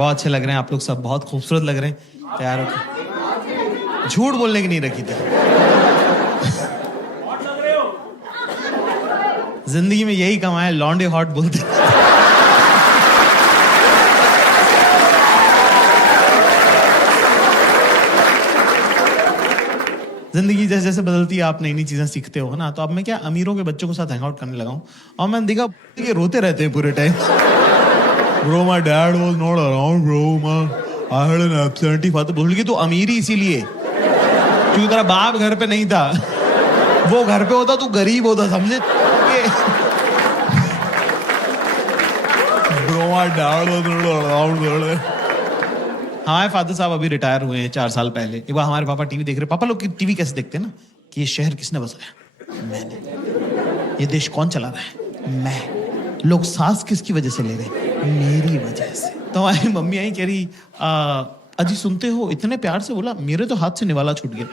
बहुत अच्छे लग रहे हैं आप लोग सब, बहुत खूबसूरत लग रहे हैं। तैयार हो? झूठ बोलने की नहीं रखी थी। जिंदगी में यही कमाया, लॉन्डे हॉट बोलते। जिंदगी जैसे जैसे बदलती है आप नई नई चीजें सीखते हो ना। तो अब मैं क्या अमीरों के बच्चों के साथ हैंग आउट करने लगा हूं, और मैंने देखा कि रोते रहते हैं पूरे time. Bro, my dad was not around, bro. I had an absentee father. बोल की तो अमीर ही इसीलिए क्योंकि तेरा बाप घर पे नहीं था, वो घर पे होता तू गरीब होता, समझे? Bro, my dad was not around. हमारे फादर साहब अभी रिटायर हुए हैं 4 साल पहले। एक बार हमारे पापा टीवी देख रहे। पापा लोग टीवी कैसे देखते हैं ना, कि ये शहर किसने बसाया? मैंने। ये देश कौन चला रहा है? मैं। लोग सांस किसकी वजह से ले रहे हैं? मेरी वजह से। तो हमारी मम्मी आई कह रही, अजी सुनते हो? इतने प्यार से बोला, मेरे तो हाथ से निवाला छूट गया।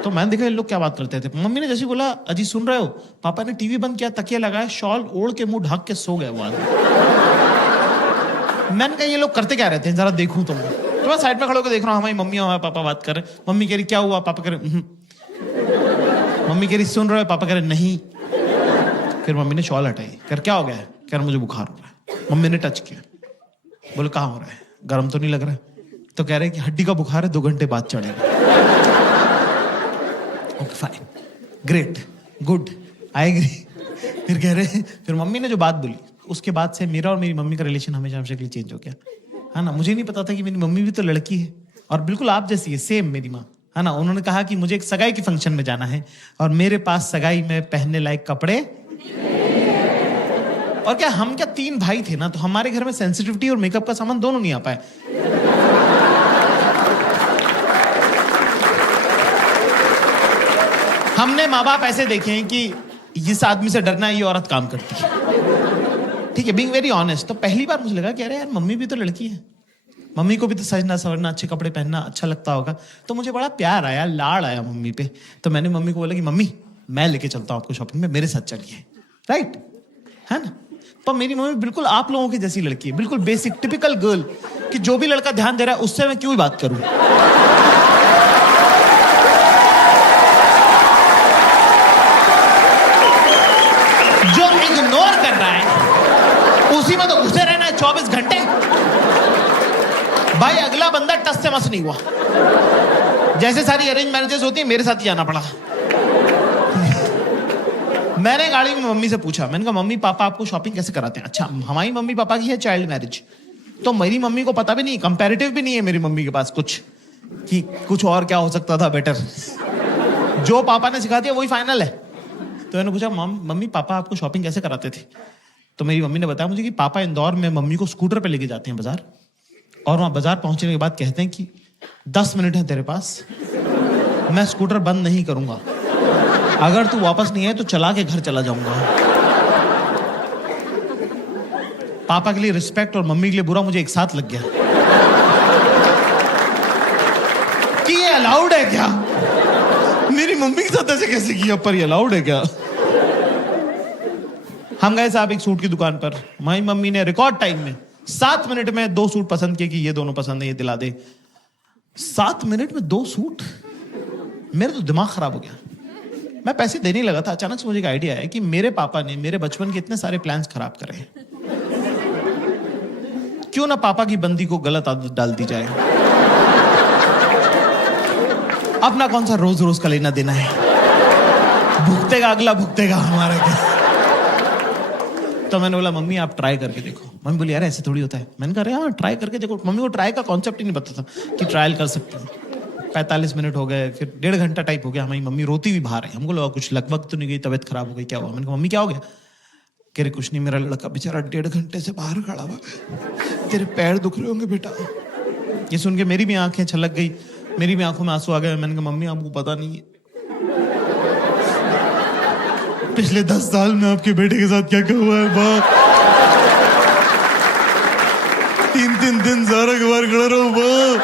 तो मैंने देखा ये लोग क्या बात करते थे। मम्मी ने जैसे बोला अजी सुन रहे हो, पापा ने टीवी बंद किया, तकिया लगाया, शॉल ओढ़ के मुंह ढक के सो गए वो आदमी। मैंने कहा ये लोग करते क्या रहते हैं, जरा देखूं तुम। तो मैं साइड में खड़े होकर देख रहा हूँ, हमारी मम्मी और हमारे पापा बात कर रहे। मम्मी कह रही क्या हुआ? पापा कह रहे मम्मी कह रही सुन रहे हो? पापा कह रहे नहीं। फिर मम्मी ने शॉल हटाई, कर क्या हो गया है? कह रहा मुझे बुखार हो रहा है। मम्मी ने टच किया, बोले कहाँ हो रहा है? गर्म तो नहीं लग रहा है? तो कह रहे कि हड्डी का बुखार है, 2 घंटे बाद चढ़ेगा। Okay fine, great, good, I agree. फिर कह रहे, फिर मम्मी ने जो बात बोली उसके बाद से मेरा और मेरी मम्मी का रिलेशन हमेशा हमेशा के लिए चेंज हो गया, है ना। मुझे नहीं पता था कि मेरी मम्मी भी तो लड़की है और बिल्कुल आप जैसी है, सेम मेरी माँ, है ना। उन्होंने कहा कि मुझे एक सगाई के फंक्शन में जाना है और मेरे पास सगाई में पहनने लायक कपड़े। और क्या हम क्या 3 भाई थे ना, तो हमारे घर में सेंसिटिविटी और मेकअप का सामान दोनों नहीं आ पाए। हमने माँ बाप ऐसे देखे हैं कि इस आदमी से डरना है, ये औरत काम करती है, ठीक है, बीइंग वेरी ऑनेस्ट। तो पहली बार मुझे लगा कि अरे यार मम्मी भी तो लड़की है, मम्मी को भी तो सजना सवरना, अच्छे कपड़े पहनना अच्छा लगता होगा। तो मुझे बड़ा प्यार आया, लाड़ आया मम्मी पे। तो मैंने मम्मी को बोला कि मम्मी मैं लेके चलता हूँ आपको शॉपिंग में, मेरे साथ चलिए, राइट, है ना। तो मेरी मम्मी बिल्कुल आप लोगों की जैसी लड़की है, बिल्कुल बेसिक टिपिकल गर्ल, कि जो भी लड़का ध्यान दे रहा है उससे मैं क्यों ही बात करूं। जो इग्नोर कर रहा है उसी में तो घुसे रहना है 24 घंटे। भाई अगला बंदा टस से मस नहीं हुआ। जैसे सारी अरेंज मैरिजेस होती है, मेरे साथ ही जाना पड़ा। मैंने गाड़ी में मम्मी से पूछा, मैंने कहा मम्मी पापा आपको शॉपिंग कैसे कराते हैं? अच्छा, हमारी मम्मी पापा की है चाइल्ड मैरिज, तो मेरी मम्मी को पता भी नहीं, कंपैरेटिव भी नहीं है मेरी मम्मी के पास कुछ, कि कुछ और क्या हो सकता था बेटर। जो पापा ने सिखा दिया वही फाइनल है। तो मैंने पूछा मम्मी पापा आपको शॉपिंग कैसे कराते थे? तो मेरी मम्मी ने बताया मुझे कि पापा इंदौर में मम्मी को स्कूटर पे लेके जाते हैं बाजार, और वहां बाजार पहुंचने के बाद कहते हैं कि 10 मिनट है तेरे पास, मैं स्कूटर बंद नहीं करूंगा, अगर तू वापस नहीं आए तो चला के घर चला जाऊंगा। पापा के लिए रिस्पेक्ट और मम्मी के लिए बुरा मुझे एक साथ लग गया कि ये अलाउड है क्या? मेरी मम्मी के साथ ऐसे कैसे किया, पर ये अलाउड है क्या? हम गए साहब एक सूट की दुकान पर, हमारी मम्मी ने रिकॉर्ड टाइम में 7 मिनट में 2 सूट पसंद किए कि ये दोनों पसंद है, ये दिला दे। 7 मिनट में 2 सूट, मेरा तो दिमाग खराब हो गया। मैं पैसे देने लगा था, अचानक से मुझे एक आइडिया आया कि मेरे पापा ने मेरे बचपन के इतने सारे प्लान्स खराब करे, क्यों ना पापा की बंदी को गलत आदत डाल दी जाए। अपना कौन सा रोज रोज का लेना देना है, भुगतेगा अगला, भुगतेगा हमारा क्या। तो मैंने बोला मम्मी आप ट्राई करके देखो। मम्मी बोली यार ऐसे थोड़ी होता है। मैंने कहा हाँ ट्राई करके देखो। मम्मी को ट्राई का कॉन्सेप्ट ही नहीं पता था कि ट्रायल कर सकते हैं। 45 मिनट हो गए, फिर 1.5 घंटा टाइप हो गया। हमारी मम्मी रोती भी बाहर है। हमको लगा कुछ लगभग तो नहीं गई, तबीयत खराब हो गई, क्या हुआ? मैंने कहा मम्मी क्या हो गया? कह रहे कुछ नहीं, मेरा लड़का बेचारा 1.5 घंटे से बाहर खड़ा हुआ, तेरे पैर दुख रहे होंगे बेटा। ये सुन के मेरी भी आंखें छलक गई, मेरी भी आंखों में आंसू आ गए। मैंने कहा मम्मी आपको पता नहीं है पिछले 10 साल में आपके बेटे के साथ क्या क्या हुआ है। बाप 3-3 दिन सारा के बाहर खड़ा रहा हूँ बाप।